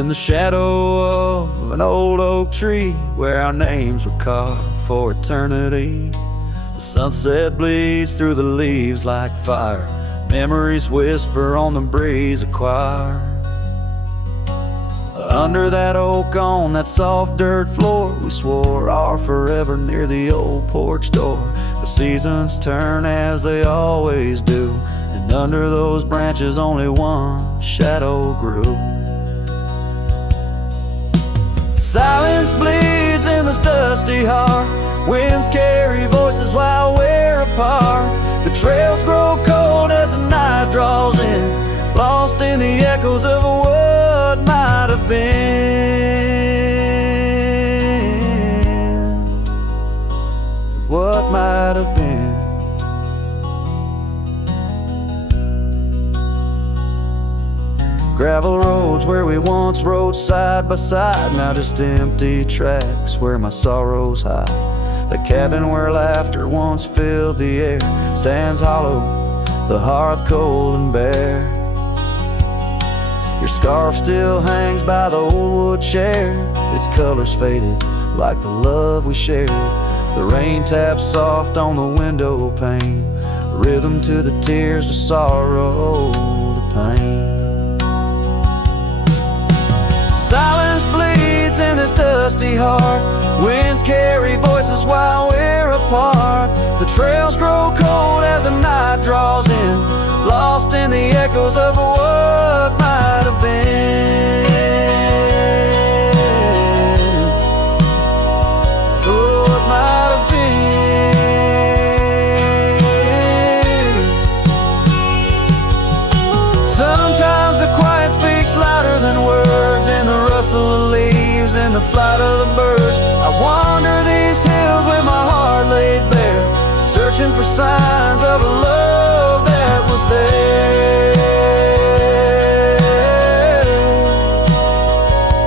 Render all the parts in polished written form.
in the shadow of an old oak tree where our names were carved for eternity. The sunset bleeds through the leaves like fire. Memories whisper on the breeze, a choir. Under that oak on that soft dirt floor, we swore our forever near the old porch door. The seasons turn as they always do, and under those branches only one shadow grew. Silence bleeds in this dusty heart. Winds carry voices while we're apart. The trails grow cold as the night draws in, lost in the echoes of what might have been. What might have been. Gravel roads where we once rode side by side, now just empty tracks where my sorrows hide. The cabin where laughter once filled the air stands hollow, the hearth cold and bare. Your scarf still hangs by the old wood chair, its colors faded like the love we shared. The rain taps soft on the window pane, rhythm to the tears of sorrow, the pain. Silence bleeds in this dusty heart. Winds carry voices while we're apart. The trails grow cold as the night draws in, lost in the echoes of what might have been. Oh, what might have been. Sometimes the quiet speaks louder than words, in the rustle of leaves and the flight of the birds. I wander these hills with my heart laid bare, searching for signs of a love that was there.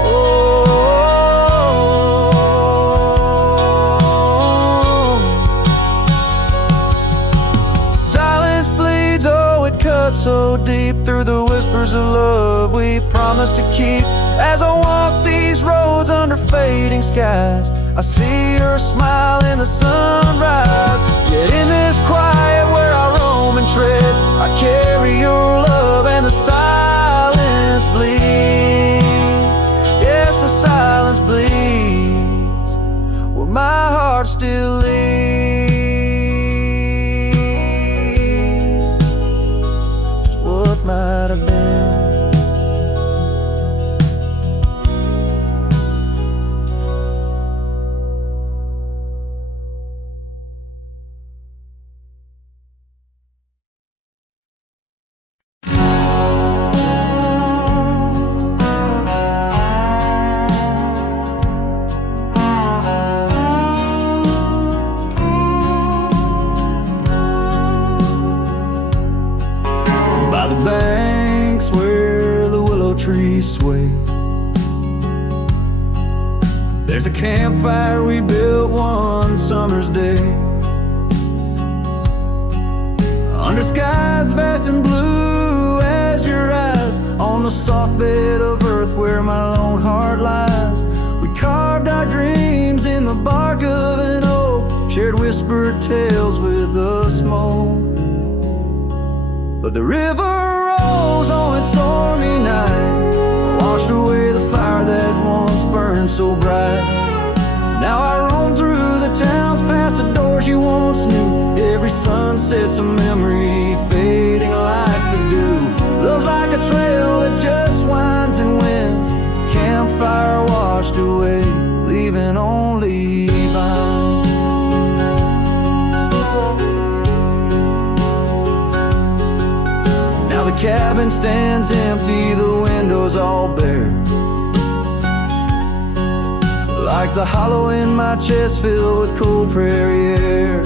Oh, silence bleeds, oh, it cuts so deep through the whispers of love we promised to keep. As I walk these roads under fading skies, I see your smile in the sunrise. Yet in this quiet where I roam and tread, I carry your love and the silence bleeds. Yes, the silence bleeds where my heart still leads. Just what might have been. Banks where the willow trees sway, there's a campfire we built one summer's day, under skies vast and blue as your eyes, on the soft bed of earth where my lone heart lies. We carved our dreams in the bark of an oak, shared whispered tales with the smoke. But the river rose on its stormy night, washed away the fire that once burned so bright. Now I roam through the towns, past the doors you once knew. Every sunset's a memory fading like the dew. Love's like a trail that just winds and winds. Campfire washed away, leaving only vines. The cabin stands empty, the windows all bare, like the hollow in my chest filled with cool prairie air.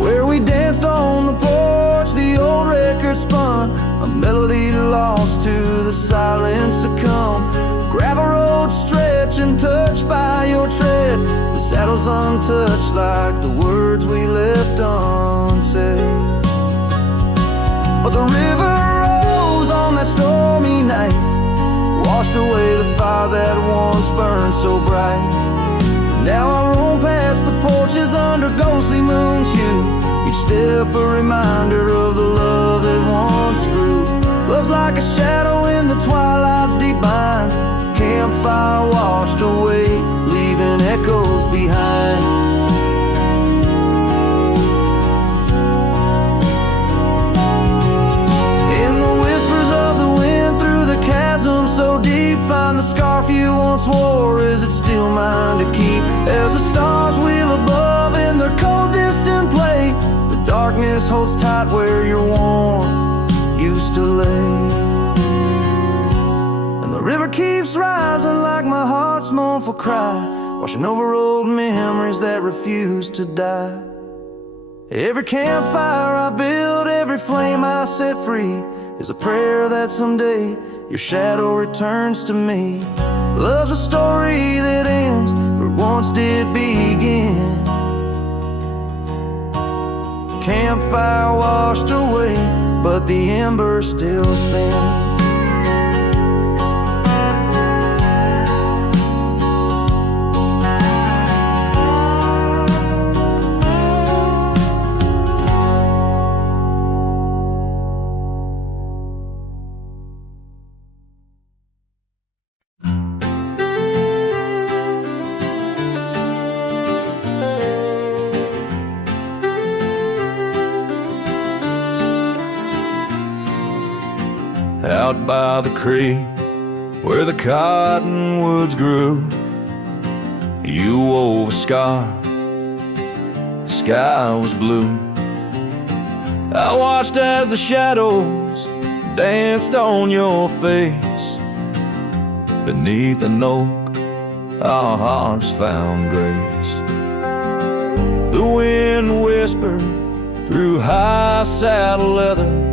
Where we danced on the porch, the old record spun, a melody lost to the silence to come. Gravel road stretch and touched by your tread, the saddles untouched like the words we left unsaid. But the river rose on that stormy night washed away the fire that once burned so bright. Now I roam past the porches under ghostly moon's hue, each step a reminder of the love that once grew. Love's like a shadow in the twilight's deep binds, campfire washed away, leaving echoes behind. In the whispers of the wind through the chasm so deep, find the scarf you once wore. Is it still mine to keep? As the stars wheel above in their cold distant play, the darkness holds tight where your warmth used to lay. And the river keeps rising like my heart's mournful cry, washing over old memories that refuse to die. Every campfire I build, every flame I set free, is a prayer that someday your shadow returns to me. Love's a story that ends where it once did begin. Campfire washed away, but the embers still spin. Out by the creek where the cottonwoods grew, you wove a scarf, the sky was blue. I watched as the shadows danced on your face. Beneath an oak, our hearts found grace. The wind whispered through high saddle leather,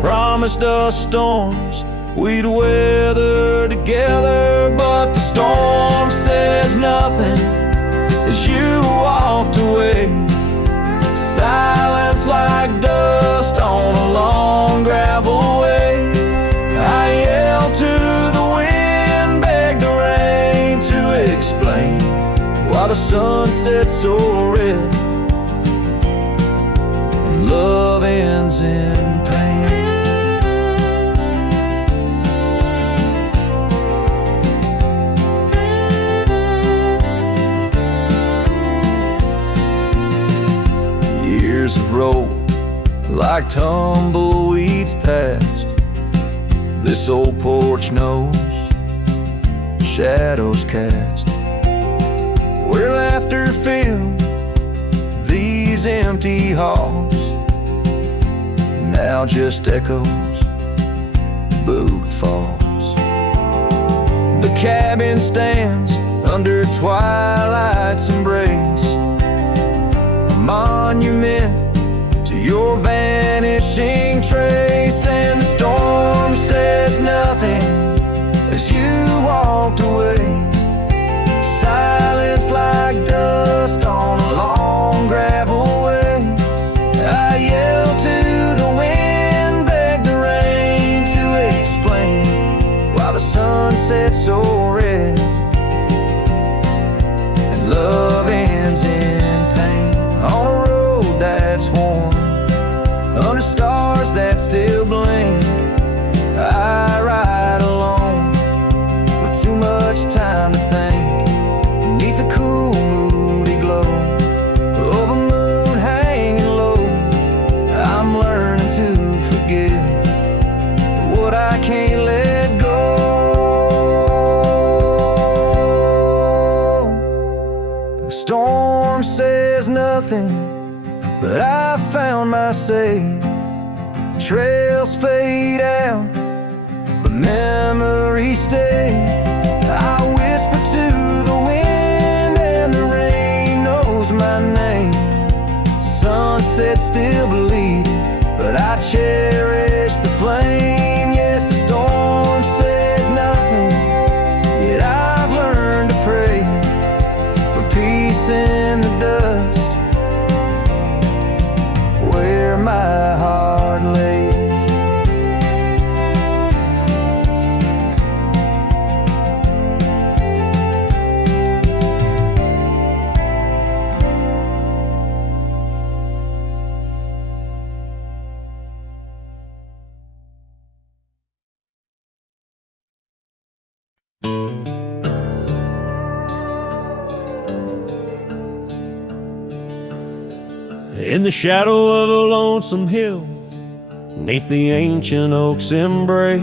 promised us storms we'd weather together. But the storm says nothing as you walked away. Silence like dust on a long gravel way. I yelled to the wind, begged the rain to explain why the sun sets so red and love ends in pain. Years have rolled like tumbleweeds past. This old porch knows shadows cast, where laughter filled these empty halls. Now just echoes, boot falls. The cabin stands under twilight's embrace, a monument to your vanishing trace. And the storm says nothing as you walked away. Silence like dust on a long gravel way. I yelled to the wind, begged the rain to explain why the sun sets so red and love ends in pain. On a road that's worn, under stars that still blink, I ride alone with too much time to think. Beneath the cool, moody glow of a moon hanging low, I'm learning to forgive what I can't let go. The storm says nothing, but I found my say. Trails fade out, but memories stay. I whisper to the wind and the rain knows my name. Sunset still bleeding, but I cherish the flame. Yes, the storm says nothing, yet I've learned to pray for peace in the dust where my heart lays. In the shadow of a lonesome hill, 'neath the ancient oak's embrace,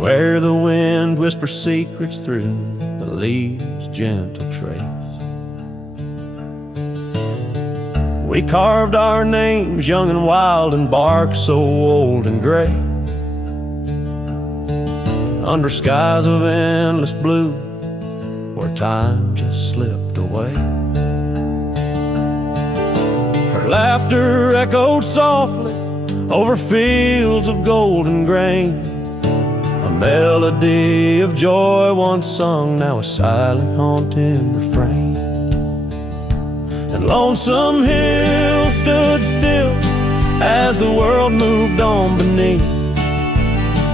where the wind whispers secrets through the leaves' gentle trace, we carved our names young and wild in bark so old and gray, under skies of endless blue where time just slipped away. Her laughter echoed softly over fields of golden grain, a melody of joy once sung, now a silent haunting refrain. And Lonesome Hill stood still as the world moved on beneath.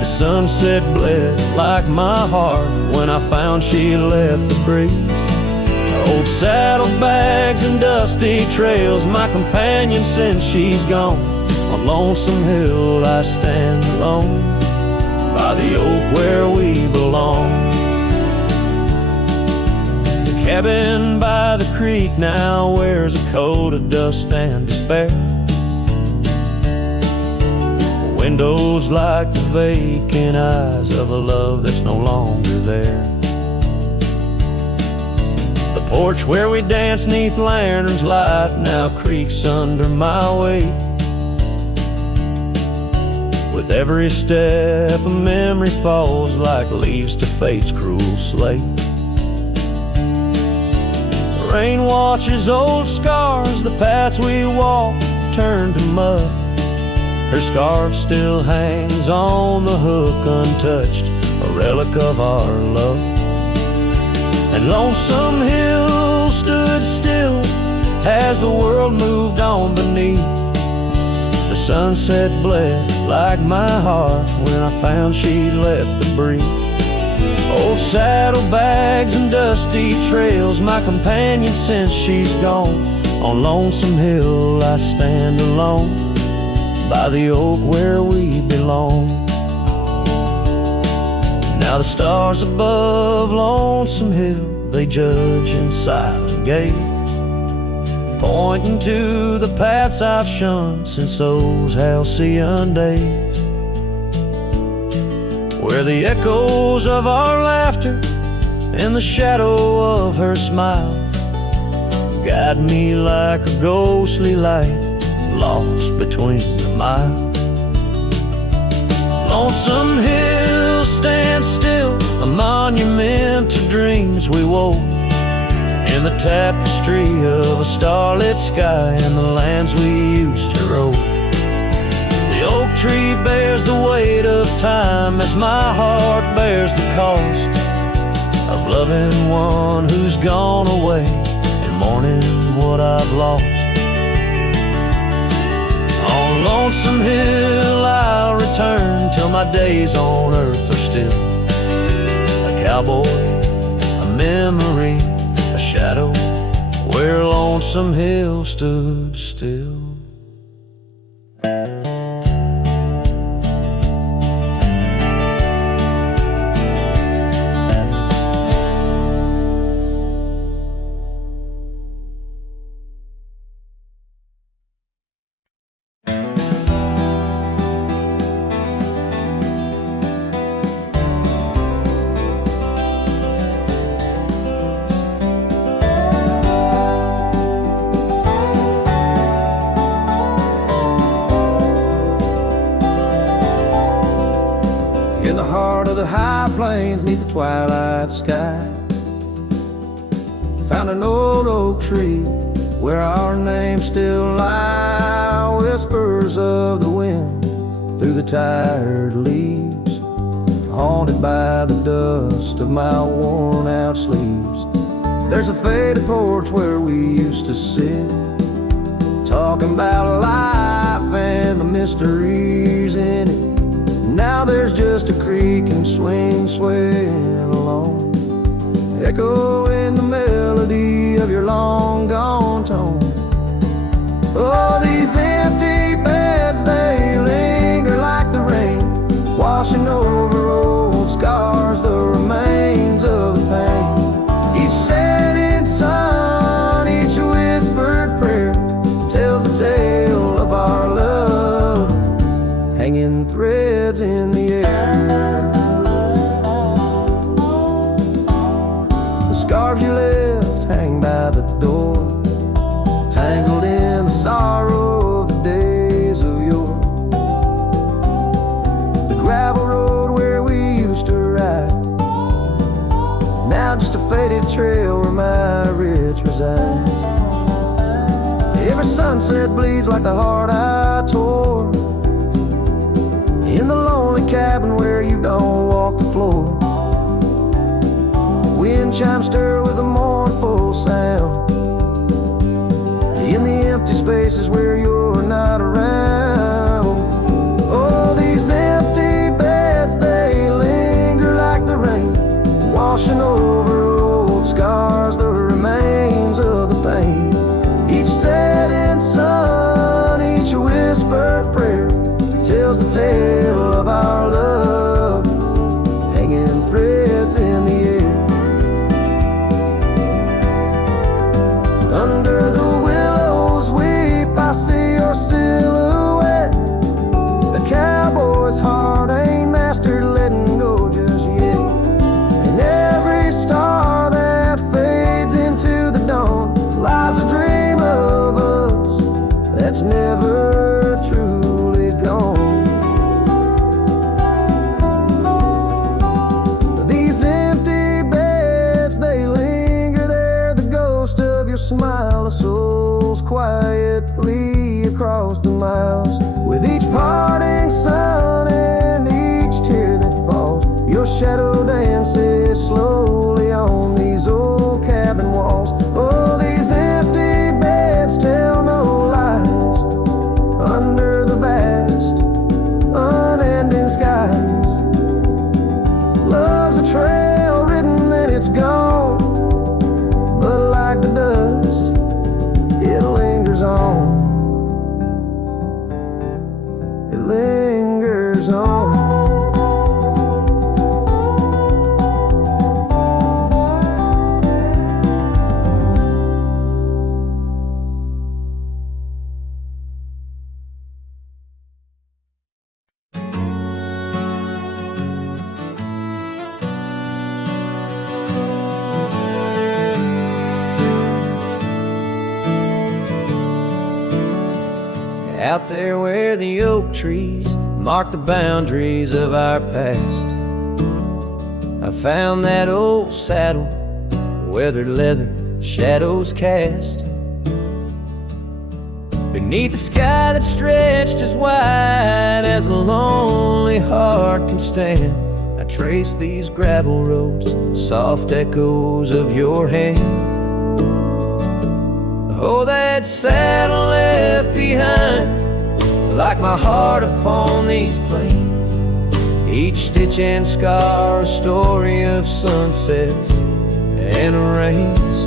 The sunset bled like my heart when I found she left the breeze. Old saddlebags and dusty trails, my companion since she's gone. On Lonesome Hill I stand alone, by the oak where we belong. The cabin by the creek now wears a coat of dust and despair. Windows like the vacant eyes of a love that's no longer there. The porch where we dance 'neath lanterns light now creaks under my weight. With every step a memory falls like leaves to fate's cruel slate. The rain washes old scars, the paths we walk turn to mud. Her scarf still hangs on the hook untouched, a relic of our love. And Lonesome Hill stood still as the world moved on beneath. The sunset bled like my heart when I found she left the breeze. Old saddlebags and dusty trails, my companion since she's gone. On Lonesome Hill I stand alone, by the oak where we belong. Now the stars above Lonesome Hill, they judge in silent gaze, pointing to the paths I've shunned since those halcyon days, where the echoes of our laughter and the shadow of her smile guide me like a ghostly light lost between the miles. Lonesome Hill stands still, a monument to dreams we wove, in the tapestry of a starlit sky and the lands we used to rove. The oak tree bears the weight of time as my heart bears the cost of loving one who's gone away and mourning what I've lost. On Lonesome Hill I'll return till my days on earth are still a cowboy, a memory, a shadow where Lonesome Hill stood still. In the heart of the high plains, 'neath the twilight sky, found an old oak tree where our names still lie. Whispers of the wind through the tired leaves, haunted by the dust of my worn out sleeves. There's a faded porch where we used to sit, talking about life and the mysteries in it. Now there's just a creaking swing swaying along, echoing the melody of your long gone tone. Oh, these empty beds, they linger like the rain, washing over old scars, the remains of the pain. Each setting sun, each whisper in the air. The scarves you left hang by the door, tangled in the sorrow of the days of yore. The gravel road where we used to ride, now just a faded trail where my rich reside. Every sunset bleeds like the heart I tore, in the lonely cabin where you don't walk the floor. Wind chimes stir with a mournful sound, in the empty spaces where you're not around. Oh, these empty beds, they linger like the rain, washing over old scars, the remains of the pain. Each setting sun, each whispered prayer tells the tale of our love, hanging threads in the air. Under the willows weep, I see your silhouette. The cowboy's heart ain't mastered letting go just yet. And every star that fades into the dawn lies a dream of us that's never truly gone. These empty beds, they linger there, the ghost of your smile, the souls quietly across the miles. With each parting sun and each tear that falls, your shadow dances slowly on these old cabin walls. Oh, these empty beds tell no lies, under the vast, unending skies. Love's a trail written and it's gone, but like the dust, it lingers on. It lingers on. Out there where the oak trees mark the boundaries of our past, I found that old saddle, weathered leather, shadows cast. Beneath a sky that stretched as wide as a lonely heart can stand, I trace these gravel roads, soft echoes of your hand. Oh, that saddle left behind, like my heart upon these plains. Each stitch and scar, a story of sunsets and rains.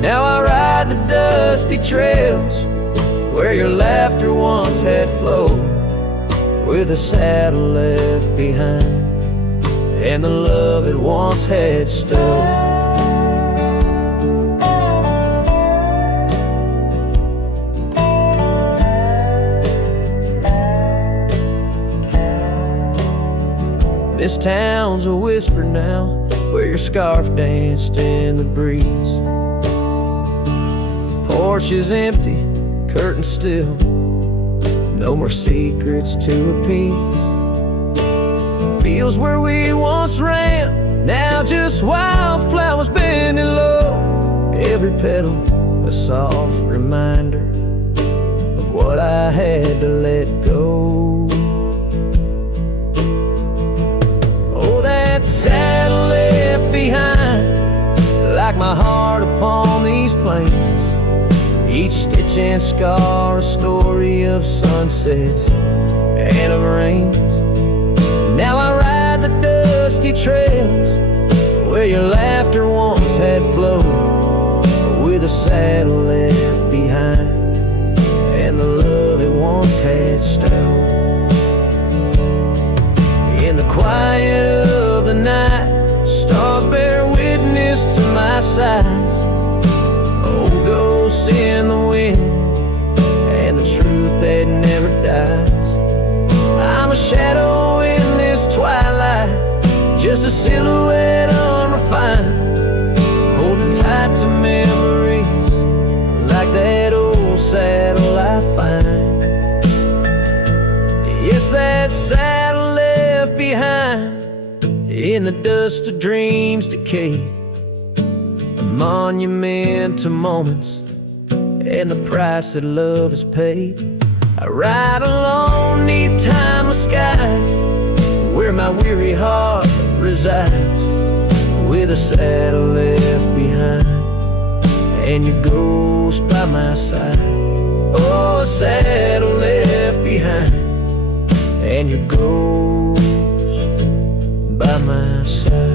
Now I ride the dusty trails where your laughter once had flowed, with a saddle left behind and the love it once had stowed. This town's a whisper now, where your scarf danced in the breeze. Porch is empty, curtains still, no more secrets to appease. Fields where we once ran, now just wildflowers bending low. Every petal a soft reminder of what I had to let go. Saddle left behind, like my heart upon these plains. Each stitch and scar, a story of sunsets and of rains. Now I ride the dusty trails where your laughter once had flowed, with a saddle left behind and the love it once had stowed. In the quiet of the night, stars bear witness to my sighs. Old ghosts in the wind and the truth that never dies. I'm a shadow in silhouette unrefined, holding tight to memories like that old saddle I find. Yes, that saddle left behind in the dust of dreams decayed, a monument to moments and the price that love has paid. I ride alone neath timeless skies, where my weary heart resides, with a saddle left behind and your ghost by my side. Oh, a saddle left behind and your ghost by my side.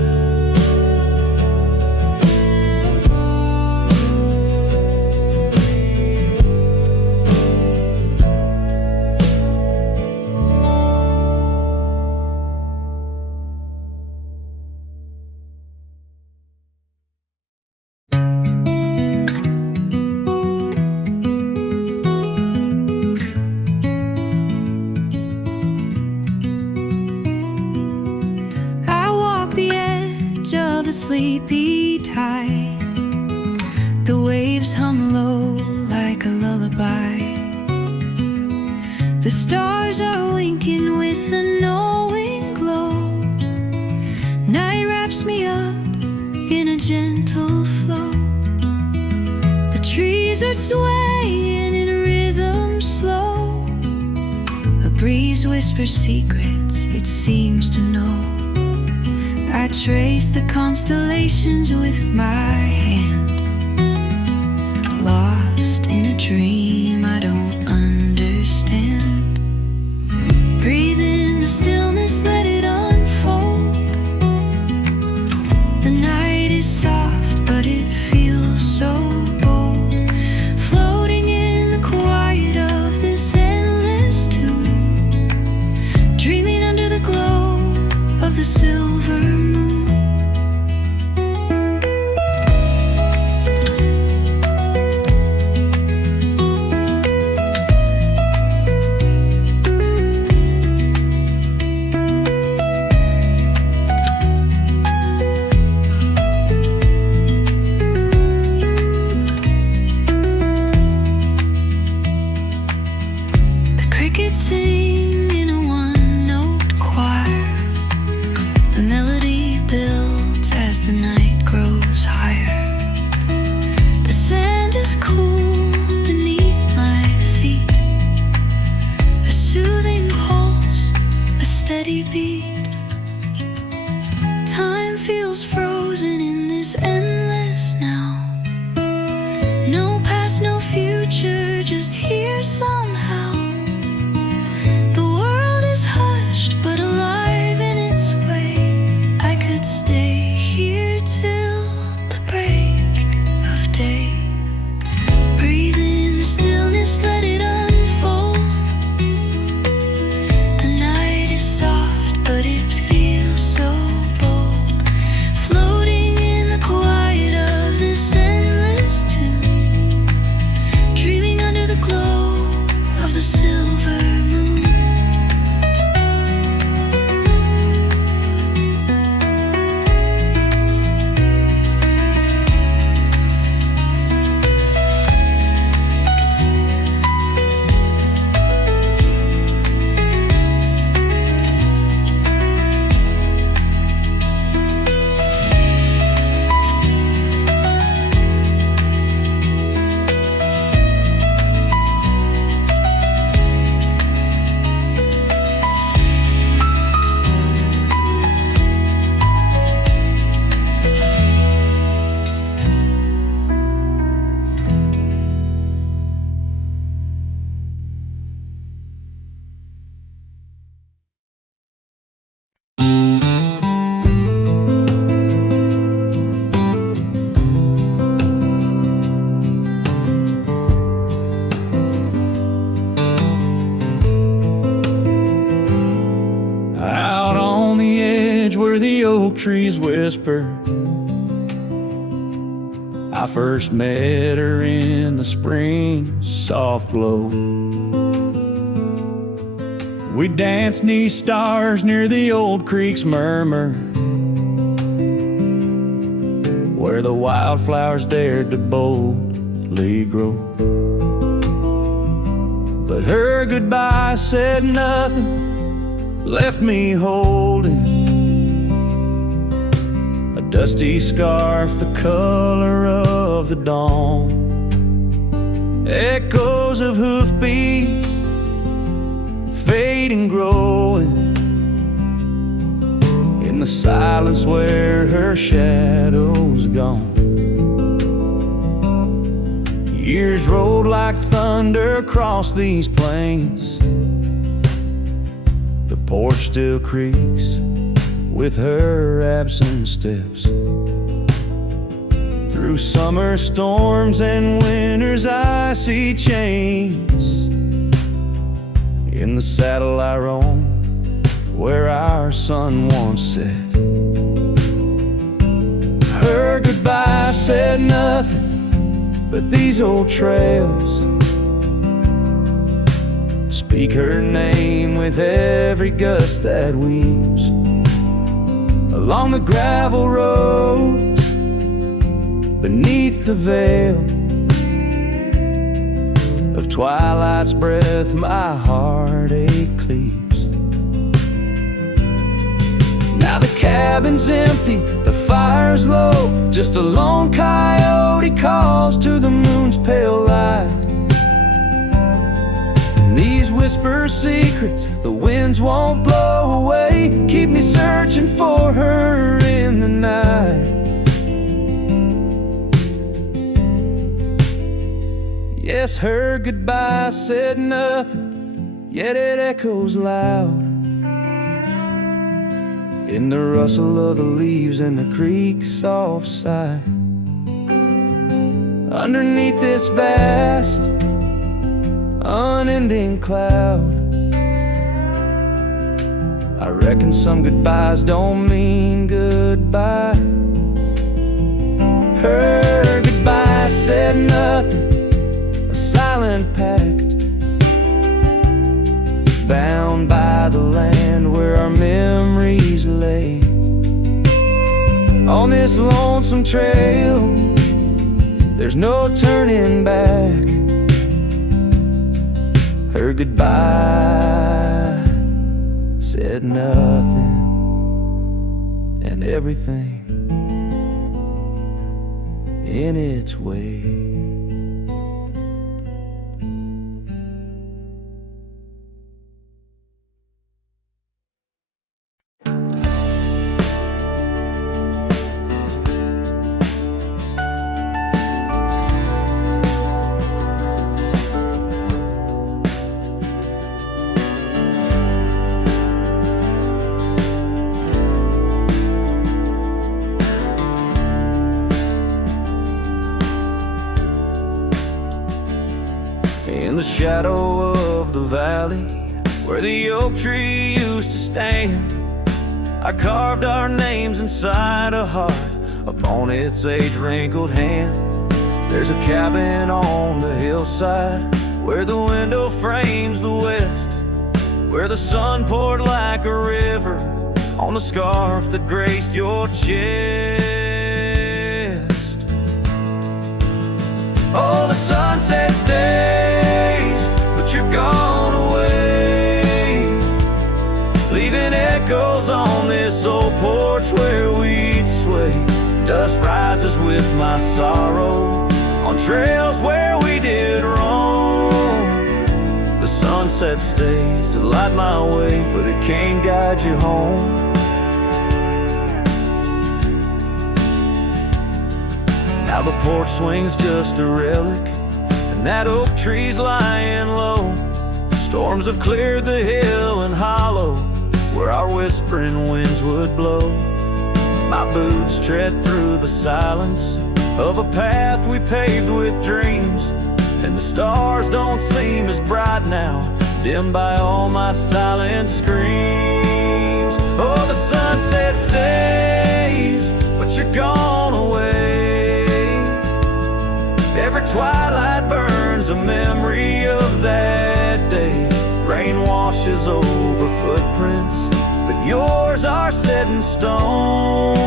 Of a sleepy tide, the waves hum low like a lullaby. The stars are winking with a knowing glow. Night wraps me up in a gentle flow. The trees are swaying in rhythm slow. A breeze whispers secrets it seems to know. I trace the constellations with my hand, lost in a dream I don't understand. Breathe in the stillness, let it unfold. The night is soft, but it feels so bold, floating in the quiet of this endless tune, dreaming under the glow of the silver moon. The crickets sing in a one-note choir. The melody builds as the night grows higher. The sand is cool beneath my feet, a soothing pulse, a steady beat. Time feels frozen in this endless now. No past, no future, just here somehow. The world is hushed but alive in its way. I could stay here till the break of day. Breathe in the stillness, let it unfold. The night is soft, but it feels so bold, floating in the quiet of this endless tune, dreaming under the glow of the silver moon. Out on the edge where the oak trees whisper, I first met her in the spring soft glow. We danced 'neath stars near the old creek's murmur, where the wildflowers dared to boldly grow. But her goodbye said nothing, left me holding a dusty scarf the color of the dawn. Echoes of hoofbeats, fading, growing in the silence where her shadow's gone. Years rolled like thunder across these plains. The porch still creaks with her absent steps. Through summer storms and winter's icy chains, in the saddle I roam where our sun once set. Her goodbye said nothing, but these old trails speak her name with every gust that weaves along the gravel road. Beneath the veil of twilight's breath, my heartache cleaves. Now the cabin's empty, the fire's low, just a lone coyote calls to the moon's pale light. And these whisper secrets the winds won't blow away, keep me searching for her in the night. Yes, her goodbye said nothing, yet it echoes loud in the rustle of the leaves and the creek's soft sigh. Underneath this vast, unending cloud, I reckon some goodbyes don't mean goodbye. Her goodbye said nothing, silent pact, bound by the land where our memories lay. On this lonesome trail, there's no turning back. Her goodbye said nothing, and everything in its way. In the shadow of the valley where the oak tree used to stand, I carved our names inside a heart upon its age-wrinkled hand. There's a cabin on the hillside where the window frames the west, where the sun poured like a river on the scarf that graced your chest. Oh, the sunset stays, but you're gone away, leaving echoes on this old porch where we'd sway. Dust rises with my sorrow on trails where we did wrong. The sunset stays to light my way, but it can't guide you home. Now the porch swing's just a relic, and that oak tree's lying low. Storms have cleared the hill and hollow where our whispering winds would blow. My boots tread through the silence of a path we paved with dreams, and the stars don't seem as bright now, dimmed by all my silent screams. Oh, the sunset stays, but you're gone away. Every twilight burns a memory of that day. Rain washes over footprints, but yours are set in stone.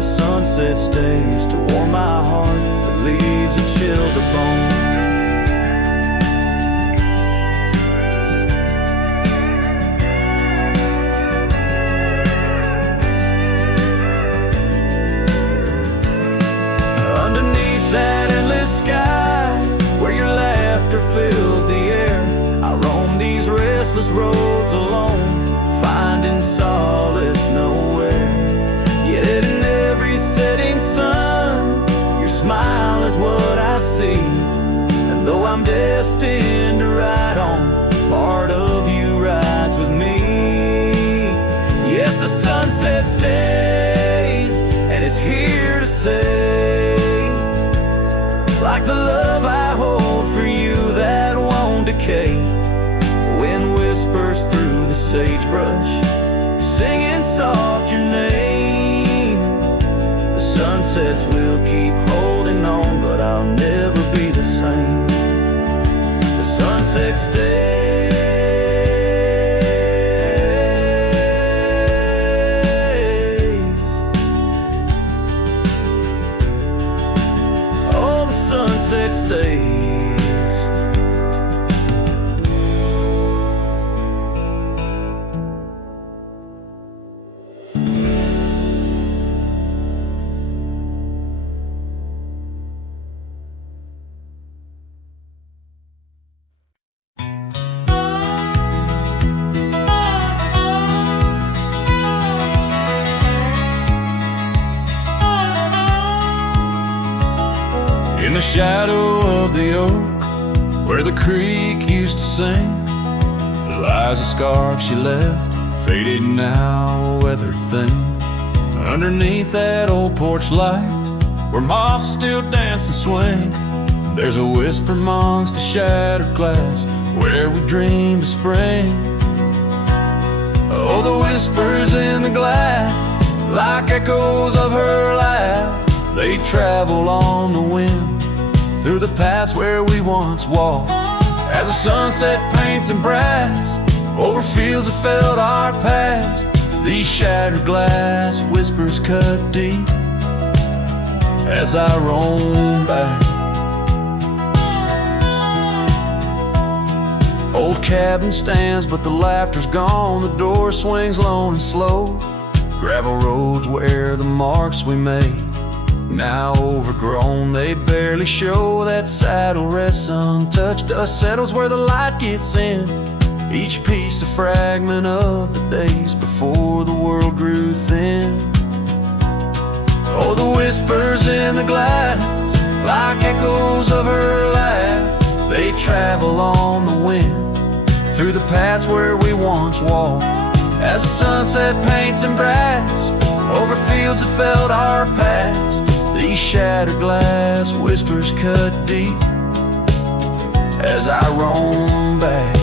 The sunset stays to warm my heart, that leaves a chill to bone. Underneath that endless sky, where your laughter filled the air, I roam these restless roads alone, finding solace nowhere. Yet in every setting sun, your smile is what I see. And though I'm destined to ride on, part of you rides with me. Yes, the sunset stays, and it's here to say, like the love I hold for you that won't decay. Wind whispers through the sagebrush, singing soft your name. The sunsets will keep holding on, but I'll never be the same. The sunset stays. Oh, the sunset stays. In the shadow of the oak, where the creek used to sing, lies a scarf she left, faded now, a weathered thing. Underneath that old porch light, where moths still dance and swing, there's a whisper amongst the shattered glass, where we dreamed of spring. Oh, the whispers in the glass, like echoes of her laugh, they travel on the wind through the paths where we once walked. As the sunset paints in brass over fields that felt our past, these shattered glass whispers cut deep as I roam back. Old cabin stands, but the laughter's gone. The door swings lone and slow. Gravel roads where the marks we made, now overgrown, they barely show. That saddle rests untouched, dust settles where the light gets in. Each piece a fragment of the days before the world grew thin. Oh, the whispers in the glass, like echoes of her laugh, they travel on the wind through the paths where we once walked. As the sunset paints in brass over fields that felt our past, these shattered glass whispers cut deep as I roam back.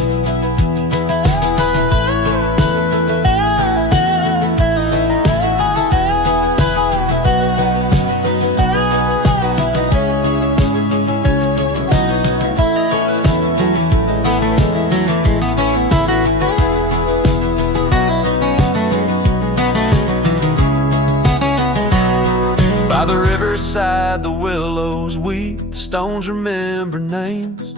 By the riverside, the willows weep, the stones remember names.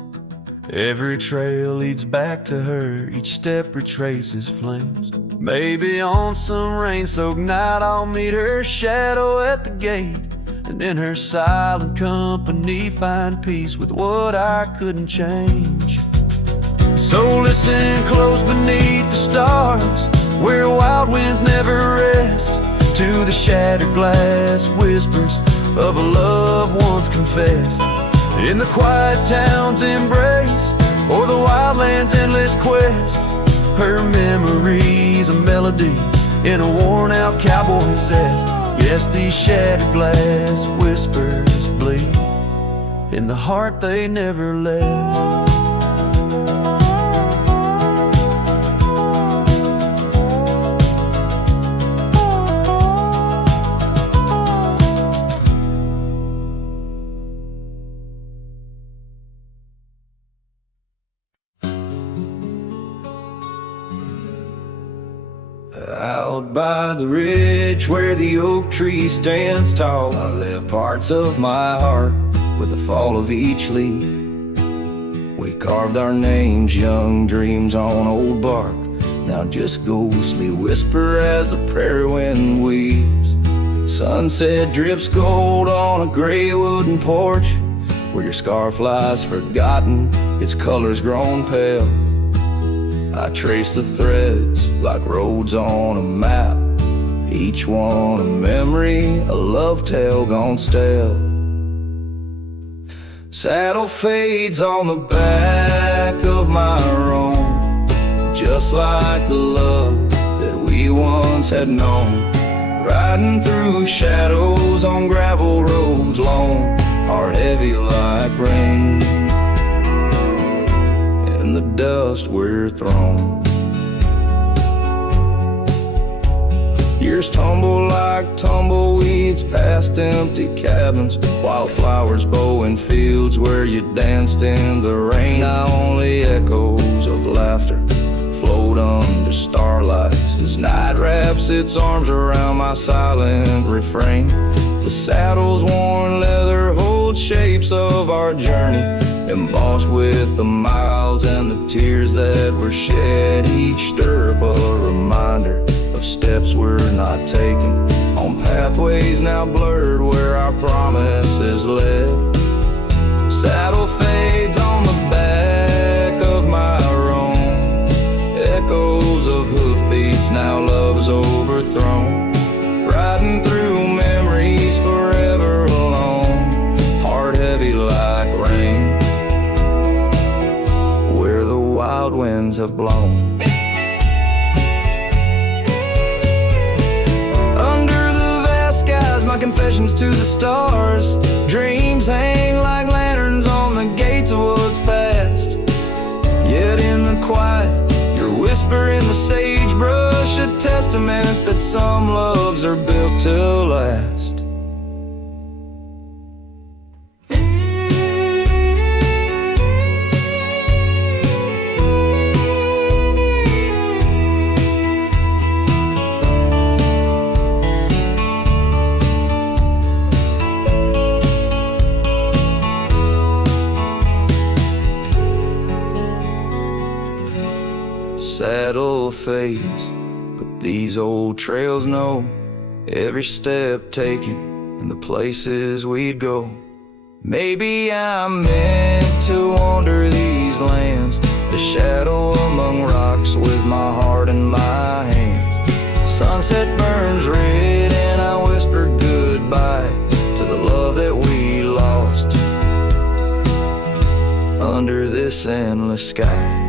Every trail leads back to her, each step retraces flames. Maybe on some rain-soaked night I'll meet her shadow at the gate, and in her silent company find peace with what I couldn't change. So listen close beneath the stars, where wild winds never rest, to the shattered glass whispers of a love once confessed. In the quiet town's embrace, or the wildland's endless quest, her memory's a melody in a worn-out cowboy zest. Yes, these shattered glass whispers bleed in the heart they never left. Out by the ridge where the oak tree stands tall, I left parts of my heart with the fall of each leaf. We carved our names, young dreams on old bark, now just ghostly whisper as the prairie wind weaves. Sunset drips gold on a gray wooden porch, where your scarf lies forgotten, its colors grown pale. I trace the threads like roads on a map, each one a memory, a love tale gone stale. Saddle fades on the back of my roan, just like the love that we once had known. Riding through shadows on gravel roads long, heart heavy like rain. In the dust we're thrown. Years tumble like tumbleweeds past empty cabins, wildflowers bow in fields where you danced in the rain. Now only echoes of laughter float under starlights as night wraps its arms around my silent refrain. The saddle's worn leather holds shapes of our journey, embossed with the miles and the tears that were shed. Each stirrup a reminder of steps we're not taking, on pathways now blurred where our promises led. Saddle fades on the back of my roan, echoes of hoofbeats, now love's overthrown. Riding through memories forever alone, heart heavy like rain, where the wild winds have blown. My confessions to the stars, dreams hang like lanterns on the gates of what's past. Yet in the quiet, your whisper in the sagebrush, a testament that some loves are built to last. Saddle fades, but these old trails know every step taken and the places we'd go. Maybe I'm meant to wander these lands, the shadow among rocks with my heart in my hands. Sunset burns red and I whisper goodbye to the love that we lost under this endless sky.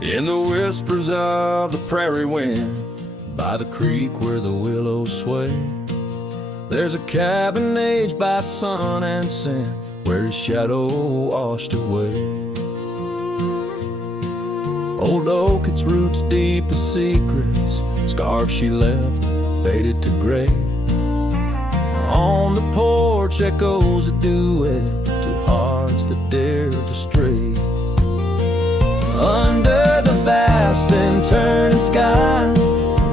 In the whispers of the prairie wind, by the creek where the willows sway, there's a cabin aged by sun and sand, where his shadow washed away. Old oak, its roots deep as secrets, scarf she left faded to gray. On the porch echoes a duet to hearts that dare to stray. Under the vast and turning sky,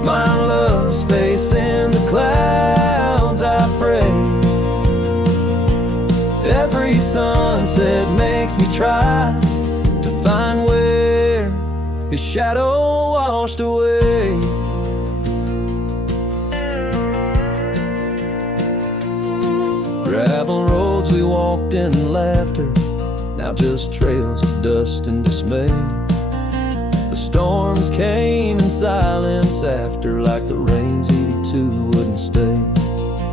my love's face in the clouds, I pray. Every sunset makes me try to find where his shadow washed away. Gravel roads we walked in laughter, now just trails of dust and dismay. The storms came in silence after, like the rains he too wouldn't stay.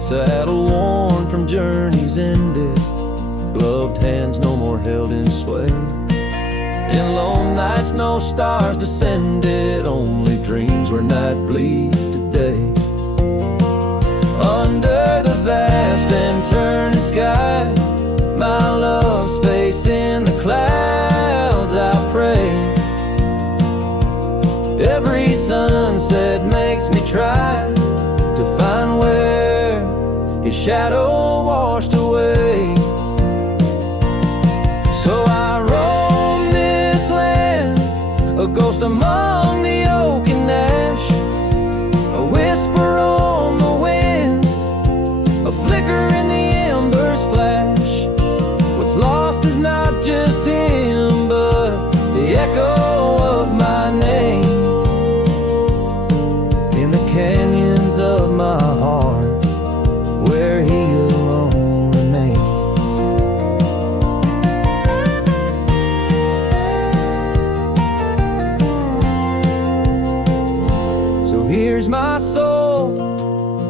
Saddle worn from journeys ended, gloved hands no more held in sway. In lone nights no stars descended, only dreams where night bleeds today. Under the vast and turning sky, my love's face in the clouds, I pray. Every sunset makes me try to find where his shadow washed away. So I roam this land, a ghost among the oak and ash, a whisper on the wind, a flicker in the embers flash. What's lost is not just him, but the echo of my name in the canyons of my heart, where he alone remains. So here's my soul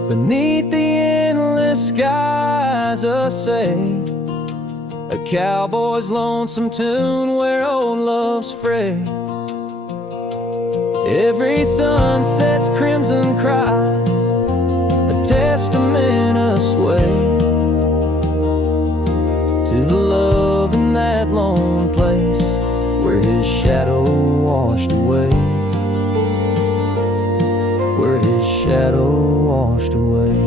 beneath the endless skies, a say, a cowboy's lonesome tune where old love's fray. Every sunset's crimson cry, a testament asway to the love in that lone place where his shadow washed away, where his shadow washed away.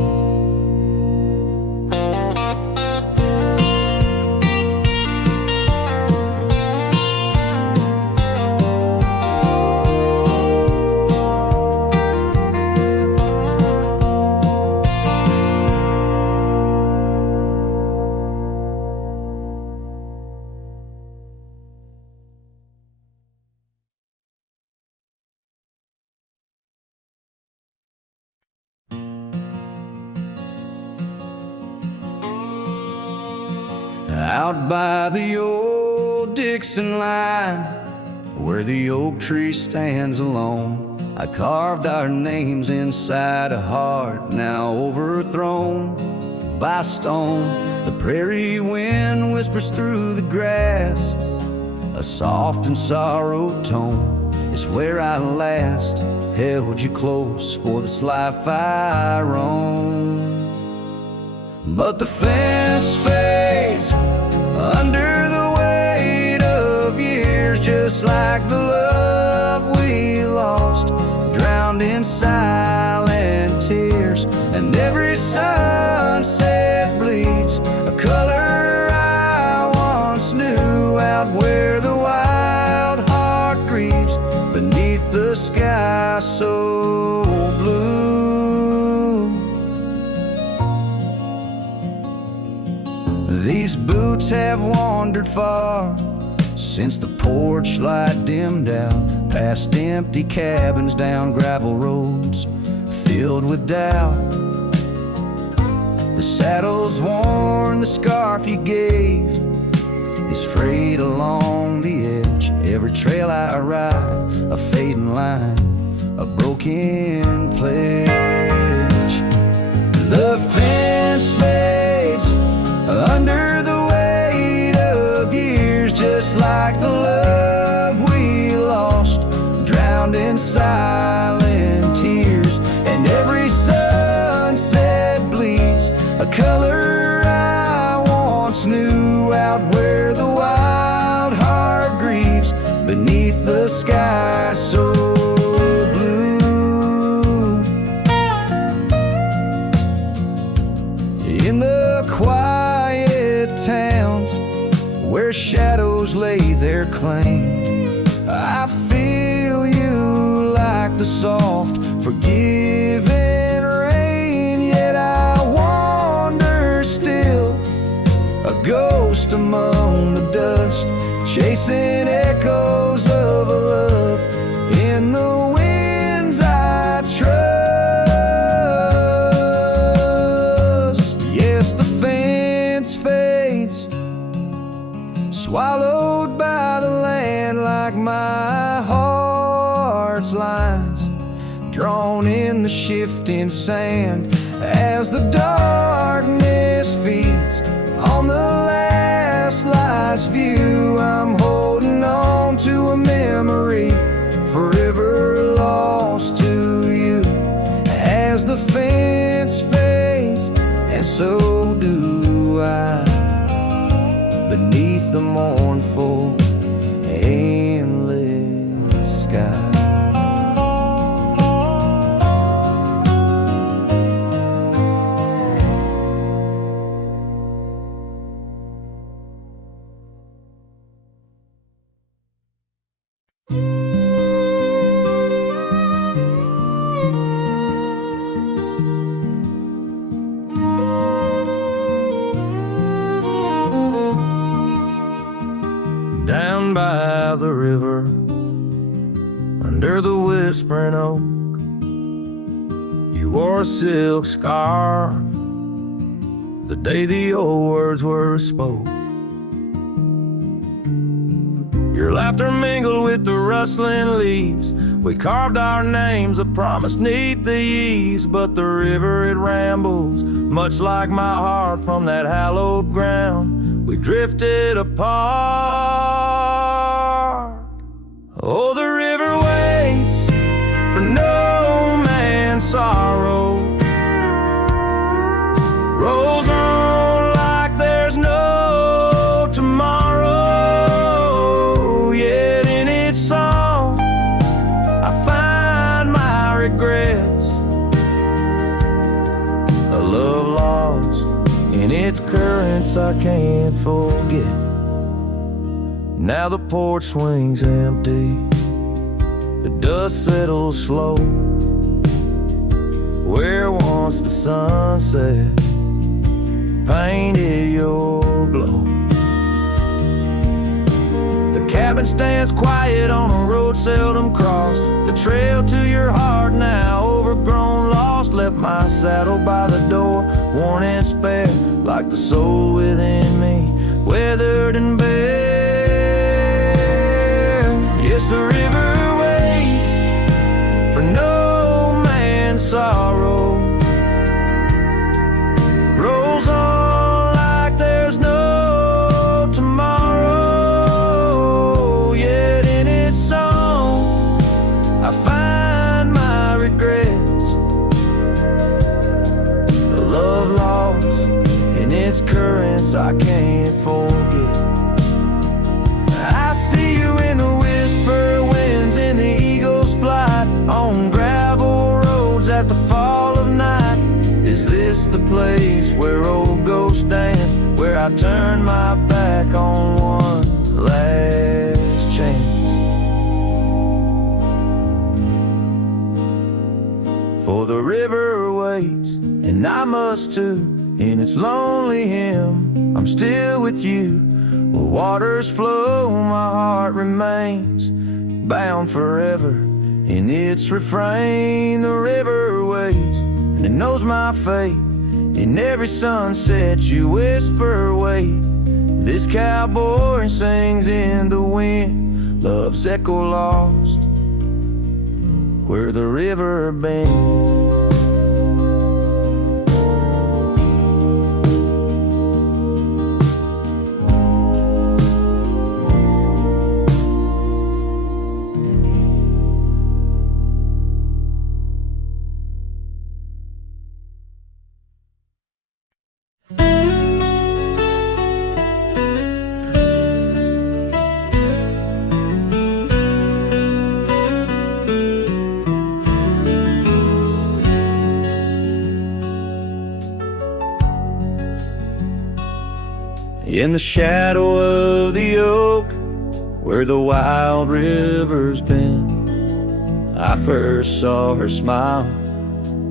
Out by the old Dixon line, where the oak tree stands alone, I carved our names inside a heart now overthrown by stone. The prairie wind whispers through the grass, a soft and sorrowed tone. It's where I last held you close for this life I roam. But the fence fades under the weight of years, just like the love we lost, drowned in silent tears. And every sunset bleeds a color I once knew, out where the wild heart grieves beneath the sky so blue. These boots have wandered far since the porch light dimmed out, past empty cabins, down gravel roads filled with doubt. The saddle's worn, the scarf you gave is frayed along the edge. Every trail I ride, a fading line, a broken pledge. The fence fades under the weight of years, just like the love we lost, drowned in silent tears. And every sunset bleeds a color I once knew, out where the wild heart grieves beneath the sky so blue. In the quiet towns where shadows lay their claim, I feel you like the soft, forgiving rain. Yet I wander still, a ghost among the dust, chasing echoes of a love in the winds I trust. Yes, the fence fades, swallowed by the land, like my heart's lines, drawn in the shifting sand. As the darkness feeds on the last light's view, I'm holding on to a memory forever lost to you. As the fence fades, and so do I, beneath the mournful, endless sky. under the whispering oak. You wore a silk scarf the day the old words were spoke. Your laughter mingled with the rustling leaves. We carved our names, a promise neath the eaves. But the river, it rambles, much like my heart from that hallowed ground. We drifted apart. Oh, the river waits for no man's sorrow, rolls on like there's no tomorrow. Yet in its song I find my regrets, a love lost in its currents I can't forget. Now the porch swings empty, the dust settles slow, where once the sunset painted your glow. The cabin stands quiet on a road seldom crossed. The trail to your heart now overgrown, lost. Left my saddle by the door, worn and spare, like the soul within me, weathered and bare. Yes, the river waits for no man's sorrow, rolls on like there's no tomorrow. Yet in its song I find my regrets, a love lost in its currents I can't forget. I see you in the whisper winds, in the eagle's flight, on gravel roads at the fall of night. Is this the place where old ghosts dance, where I turn my back on one last chance? For the river waits, and I must too, in its lonely hymn. I'm still with you, where waters flow, my heart remains bound forever in its refrain. The river waits, and it knows my fate. In every sunset you whisper, wait. This cowboy sings in the wind, love's echo lost where the river bends. In the shadow of the oak, where the wild river's been, I first saw her smile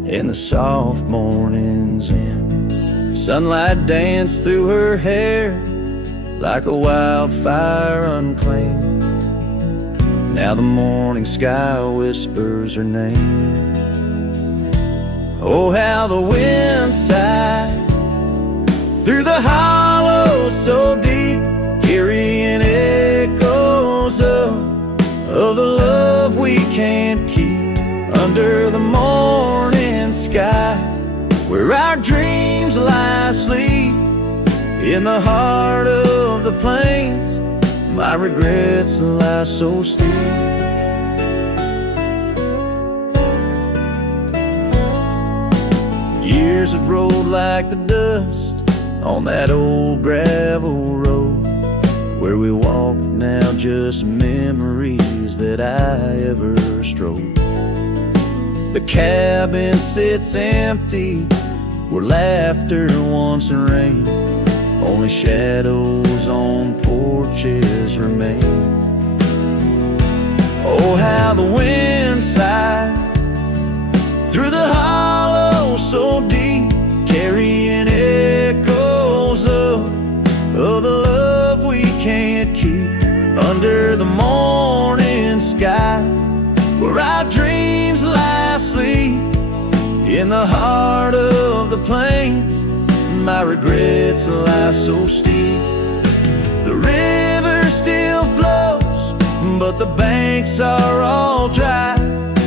in the soft morning's end. Sunlight danced through her hair like a wildfire unclaimed. Now the morning sky whispers her name. Oh, how the wind sighed through the hollow so deep, carrying echoes of the love we can't keep. Under the morning sky, where our dreams lie asleep, in the heart of the plains, my regrets lie so steep. Years have rolled like the dust on that old gravel road, where we walk now just memories that I ever strode. The cabin sits empty where laughter once reigned, only shadows on porches remain. Oh, how the wind sighed through the hollow so deep, carrying echoes of the love we can't keep. Under the morning sky, where our dreams lie asleep in the heart of the plains. My regrets lie so steep. The river still flows, but the banks are all dry.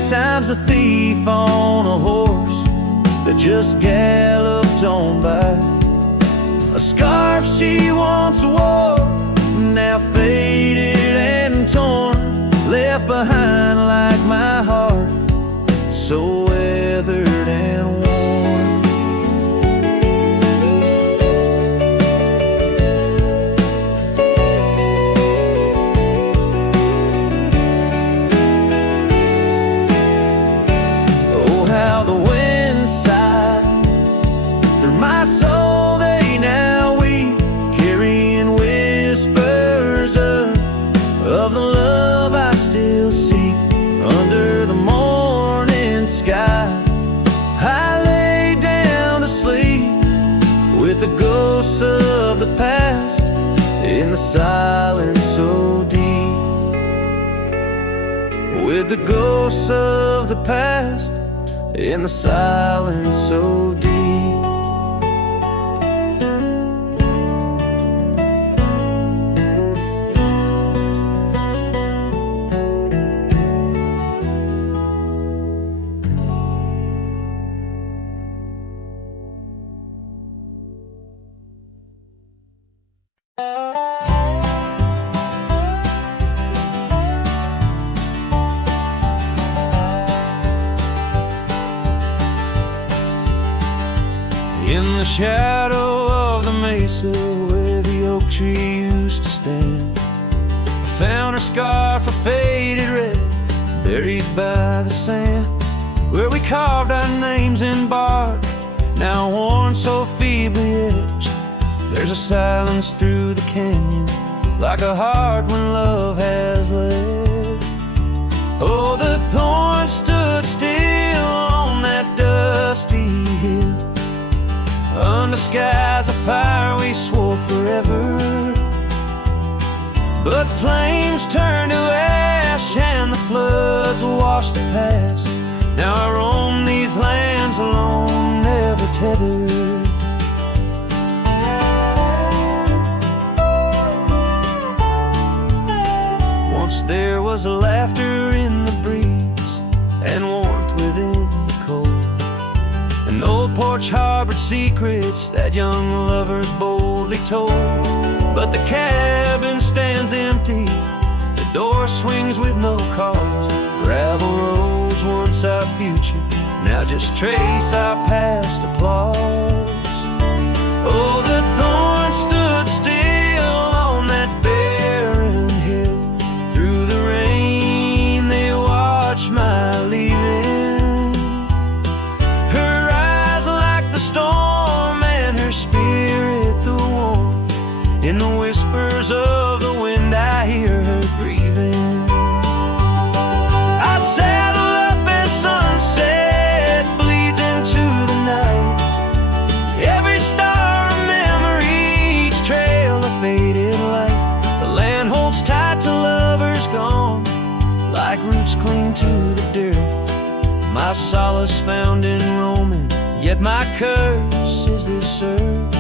Time's a thief on a horse that just galloped on by. A scarf she once wore, now faded and torn, left behind like my heart, so weathered and worn. Oh, how the wind sighed through my soul. They now weep, carrying whispers of the love I still seek under the morning sky. I lay down to sleep with the ghosts of the past in the silence so deep. With the ghosts of the past in the silence so deep. In the shadow of the mesa where the oak tree used to stand, I found her scarf of faded red, buried by the sand, where we carved our names in bark, now worn so feebly etched. There's a silence through the canyon, like a heart when love has left. Oh, the thorn stood still on that dusty hill, under skies of fire we swore forever. But flames turned to ash and the floods washed the past. Now I roam these lands alone, never tethered. Once there was laughter in the breeze and warmth within the cold. An old porch harbored secrets that young lovers boldly told. But the cabin stands empty, the door swings with no cause. Gravel roads, once our future, now just trace our past applause. Oh, the thorn stood still on that barren hill. Through the rain they watched my leaving. In the whispers of the wind I hear her breathing. I saddle up as sunset bleeds into the night. Every star a memory, each trail a faded light. The land holds tight to lovers gone, like roots cling to the dirt. My solace found in roaming, yet my curse is this earth.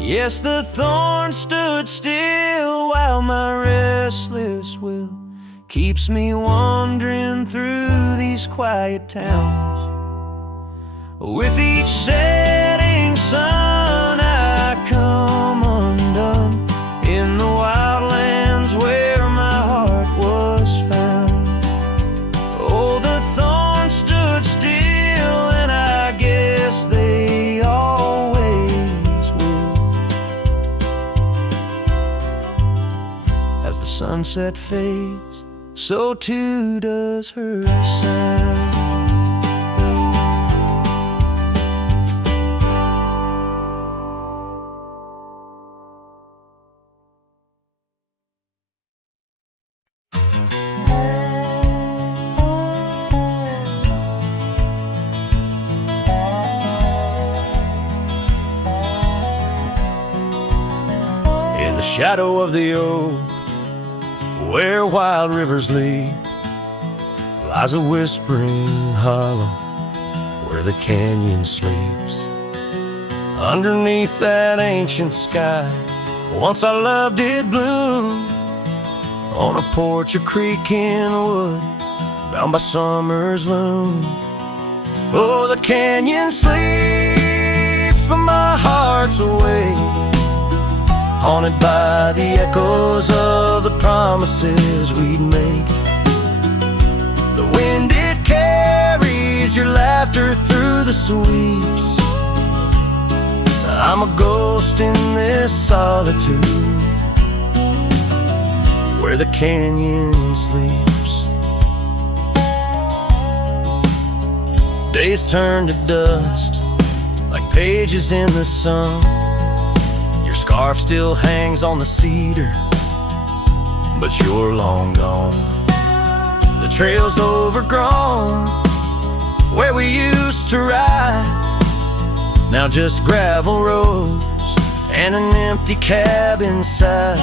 Yes, the thorn stood still while my restless will keeps me wandering through these quiet towns. With each setting sun I come undone in the wildlands where my heart was found. Oh, the thorn stood still and I guess they always will. As the sunset fades, so too does her sound. In the shadow of the oak, where wild rivers lead, lies a whispering hollow where the canyon sleeps. Underneath that ancient sky, once our love did bloom. On a porch, a creek in wood, bound by summer's loom. Oh, the canyon sleeps, but my heart's awake, haunted by the echoes of the promises we'd make. The wind, it carries your laughter through the sweeps. I'm a ghost in this solitude where the canyon sleeps. Days turn to dust like pages in the sun. Your scarf still hangs on the cedar, but you're long gone. The trail's overgrown where we used to ride, now just gravel roads and an empty cab inside.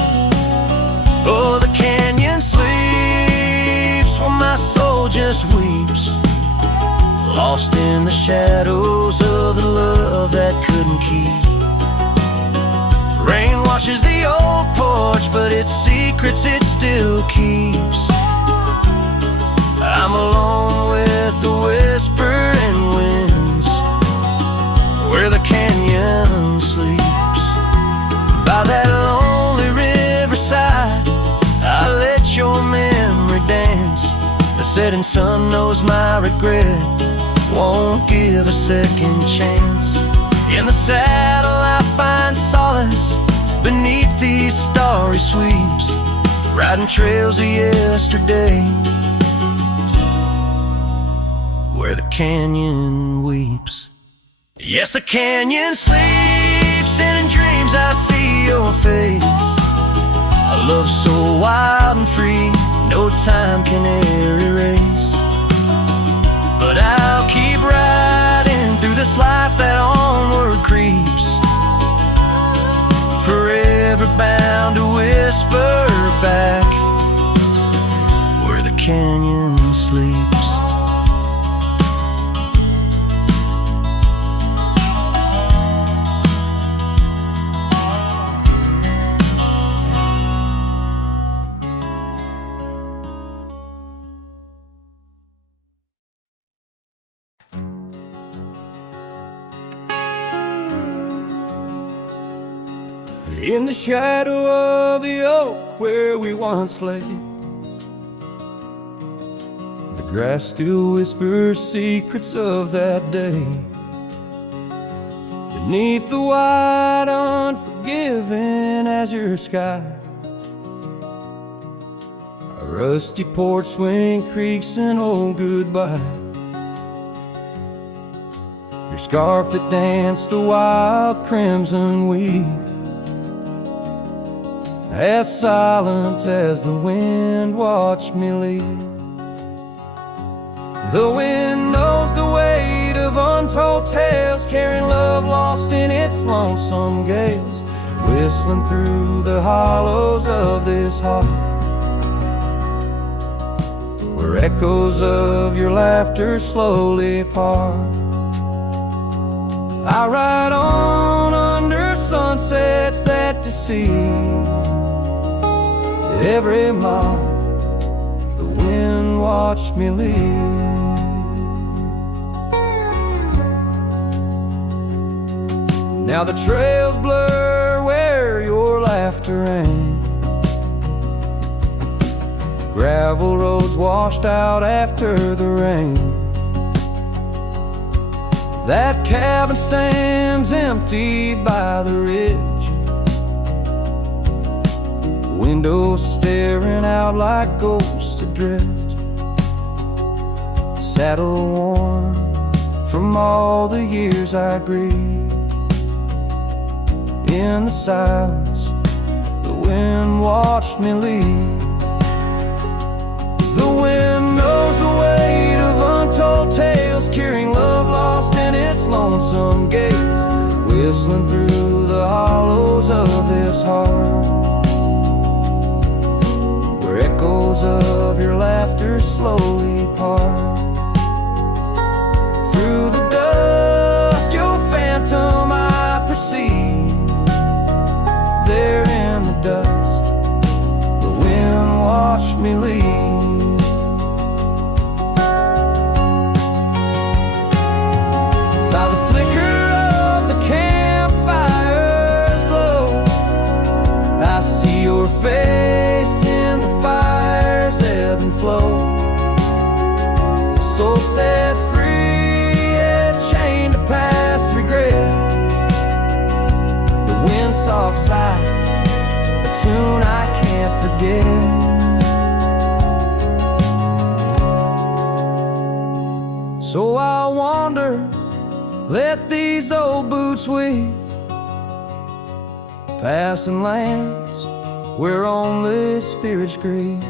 Oh, the canyon sleeps while my soul just weeps, lost in the shadows of the love that couldn't keep. Rain washes the old porch, but its secrets it still keeps. I'm alone with the whispering winds where the canyon sleeps. By that lonely riverside, I let your memory dance. The setting sun knows my regret won't give a second chance. In the saddle I find solace beneath these starry sweeps, riding trails of yesterday where the canyon weeps. Yes, the canyon sleeps, and in dreams I see your face. A love so wild and free, no time can e'er erase. But I'll keep riding through this life that onward creeps, forever bound to whisper back where the canyon sleeps. In the shadow of the oak where we once lay, the grass still whispers secrets of that day. Beneath the wide, unforgiving azure sky, a rusty porch swing creaks an old goodbye. Your scarf, it danced a wild crimson weave, as silent as the wind watched me leave. The wind knows the weight of untold tales, carrying love lost in its lonesome gales, whistling through the hollows of this heart, where echoes of your laughter slowly part. I ride on under sunsets that deceive. Every mile the wind watched me leave. Now the trails blur where your laughter rang, gravel roads washed out after the rain. That cabin stands empty by the ridge, windows staring out like ghosts adrift, saddle worn from all the years I grieved. In the silence, the wind watched me leave. The wind knows the weight of untold tales, carrying love lost in its lonesome gaze, whistling through the hollows of this heart, echoes of of your laughter slowly part. Through the dust, your phantom I perceive. There in the dust, the wind watched me leave. By the flicker of the campfire's glow, I see your face in the fire's ebb and flow. A soul set free, yet chained to past regret. The wind's soft sigh, a tune I can't forget. So I wander, let these old boots weave, passing lands where only spirits grieve.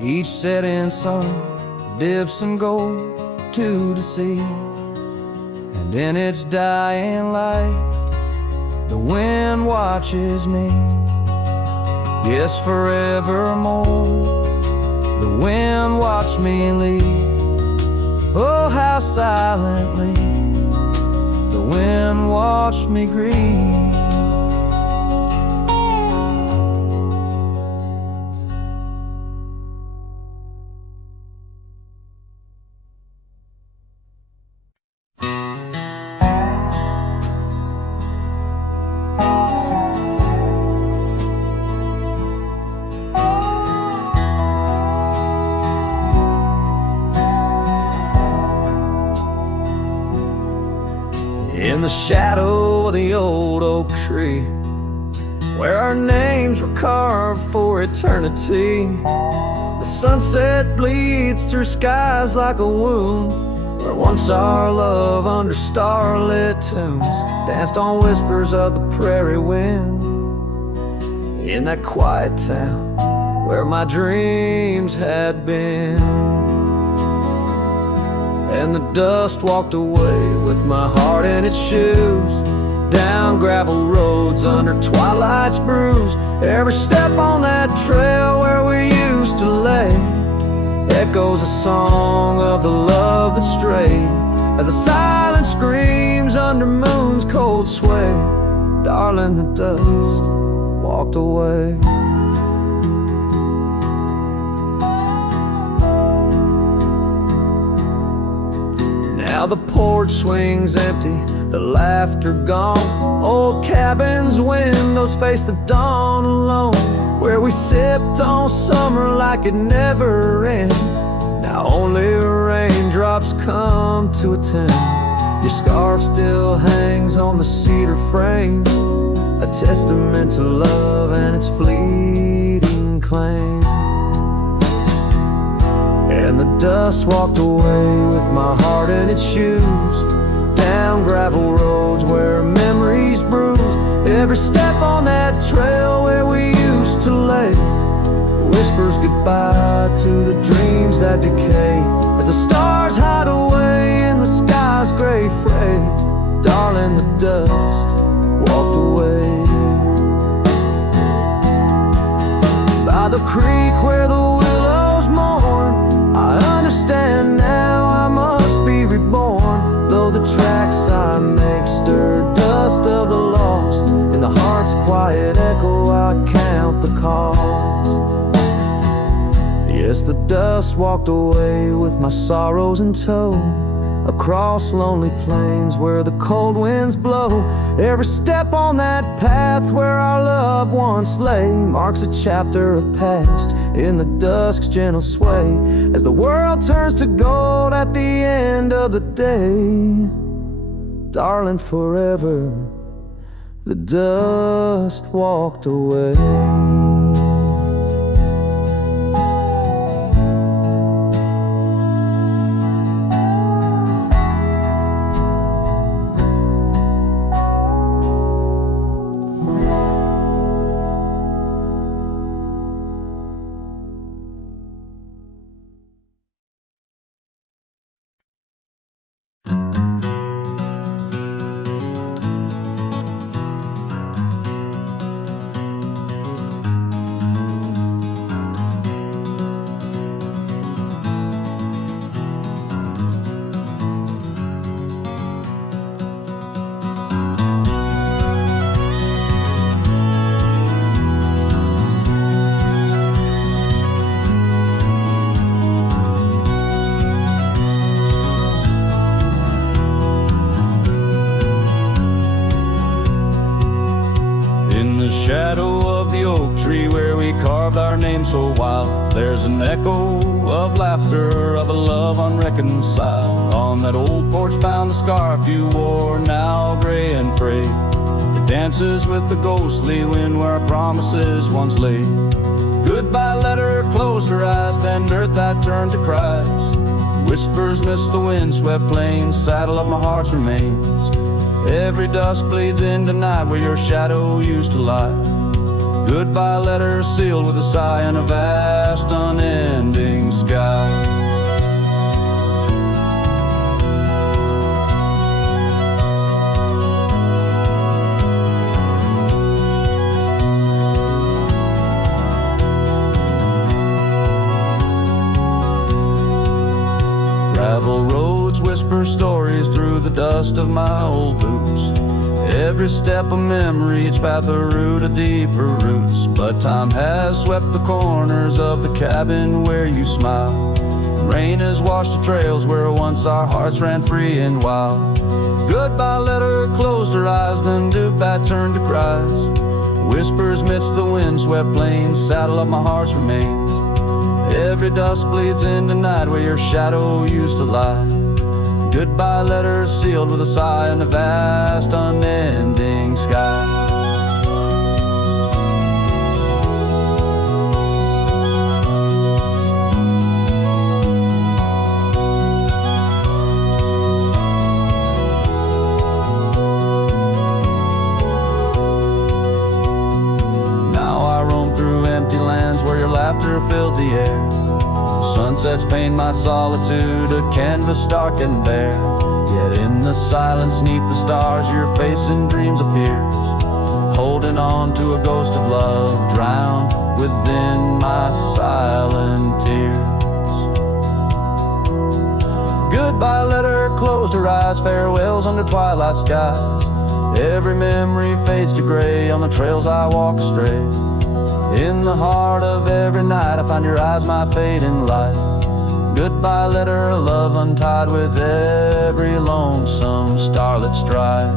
Each setting sun dips in gold to deceive, and in its dying light the wind watches me. Yes, forevermore the wind watched me leave. Oh, how silently the wind watched me grieve. In the shadow of the old oak tree, where our names were carved for eternity, the sunset bleeds through skies like a wound, where once our love under starlit tunes danced on whispers of the prairie wind. In that quiet town where my dreams had been, and the dust walked away with my heart in its shoes, down gravel roads under twilight's bruise. Every step on that trail where we used to lay echoes a song of the love that strayed, as the silence screams under moon's cold sway. Darling, the dust walked away. Now the porch swings empty, the laughter gone. Old cabins' windows face the dawn alone, where we sipped on summer like it never ended. Now only raindrops come to attend. Your scarf still hangs on the cedar frame, a testament to love and its fleeting claim. And the dust walked away with my heart in its shoes, down gravel roads where memories bruise. Every step on that trail where we used to lay whispers goodbye to the dreams that decay, as the stars hide away in the sky's gray fray. Darling, the dust walked away. By the creek where the willows mourn, I understand now I must be reborn. Though the tracks I make stir dust of the lost, in the heart's quiet echo I count the cost. Yes, the dust walked away with my sorrows in tow, across lonely plains where the cold winds blow. Every step on that path where our love once lay marks a chapter of past in the dusk's gentle sway, as the world turns to gold at the end of the day. Darling, forever the dust walked away. out. There's an echo of laughter, of a love unreconciled. On that old porch found the scarf you wore, now gray and frayed. It dances with the ghostly wind where our promises once lay. Goodbye letter closed her eyes, then earth that turned to Christ. Whispers miss the wind-swept plains, saddle of my heart's remains. Every dusk bleeds into night where your shadow used to lie. Goodbye letter sealed with a sigh in a vast unending sky. Gravel roads whisper stories through the dust of my old boots. Every step a memory, each path a root of deeper roots. But time has swept the corners of the cabin where you smile. Rain has washed the trails where once our hearts ran free and wild. Goodbye letter closed her eyes, then Dubat turned to Christ. Whispers midst the wind-swept plains, saddle of my heart's remains. Every dusk bleeds into night where your shadow used to lie. Goodbye letter sealed with a sigh in a vast unending sky. Now I roam through empty lands where your laughter filled the air. Sunsets paint my solitude, a canvas dark and bare. Yet in the silence neath the stars your face in dreams appears, holding on to a ghost of love drowned within my silent tears. Goodbye letter closed her eyes, farewells under twilight skies. Every memory fades to gray on the trails I walk astray. In the heart of every night I find your eyes, my fading light. Goodbye letter, love untied with every lonesome starlit stride.